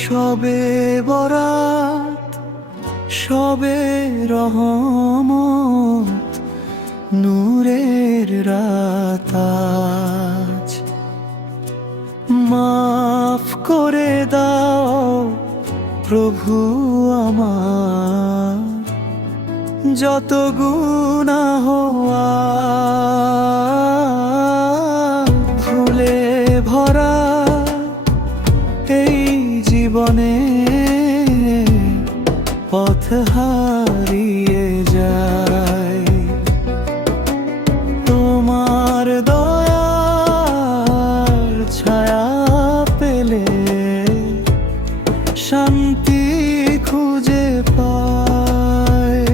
সবে বরাত, সবে রহমত, নূরের রাত আজ। মাফ করে দাও প্রভু আমার, যত গুনাহ ভুলে ভরা এই জীবনে পথ হারিয়ে যায়। তোমার দয়ার ছায়া পেলে শান্তি খুঁজে পায়।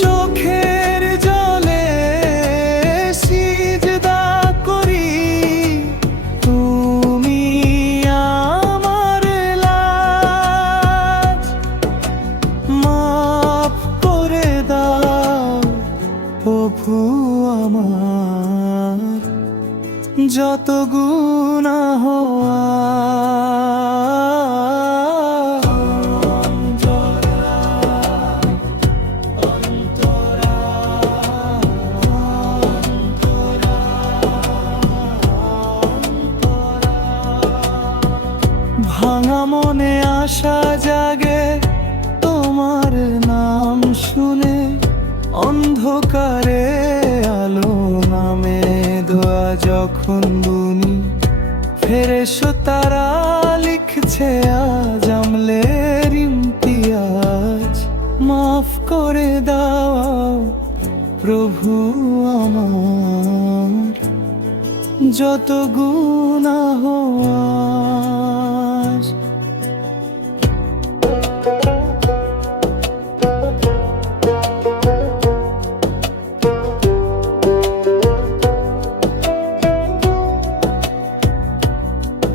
চোখের জলে সিজদা করি, তুমি আমার লাজ। মাফ করে দাও প্রভু আমার, যত গুনাহ ভাঙা মনে আশা জাগে তোমার নাম শুনে। অন্ধকারে আলো নামে দোয়া যখন বুনি, ফেরেশো তারা লিখছে আজ আমলের ইমতিয়াজ। মাফ করে দাও প্রভু আমার, যত গুনাহ আজ।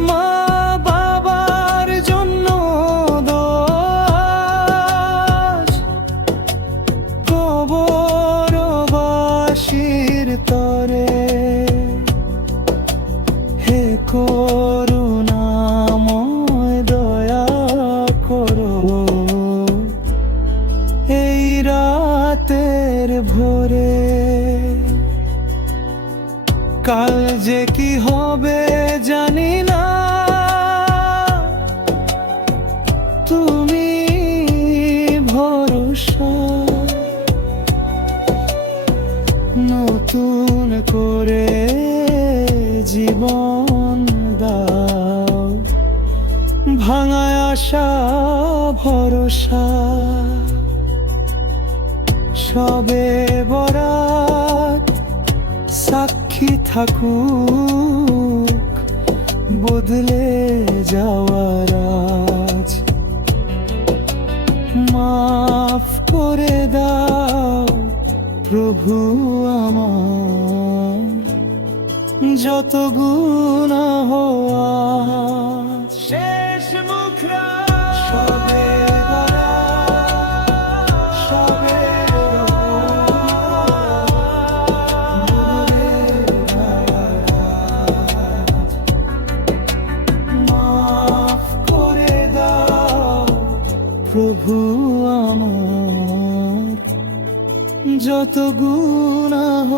মা বাবার জন্য দোয়াজ, কবরবাসীর তরে হে করুণাময় দয়া করো। এই রাতের ভোরে কাল যে কি হবে জানি না, তুমি ভরসা। নতুন করে জীবন দাও, ভাঙা আশা ভরসা। সবে বরাত সাক্ষী থাকুক বদলে যাওয়ার আজ। মাফ করে দাও প্রভু আমার, যত গুনাহ আজ। শেষ মুখরা সবে প্রভু আমার, যত গুনাহ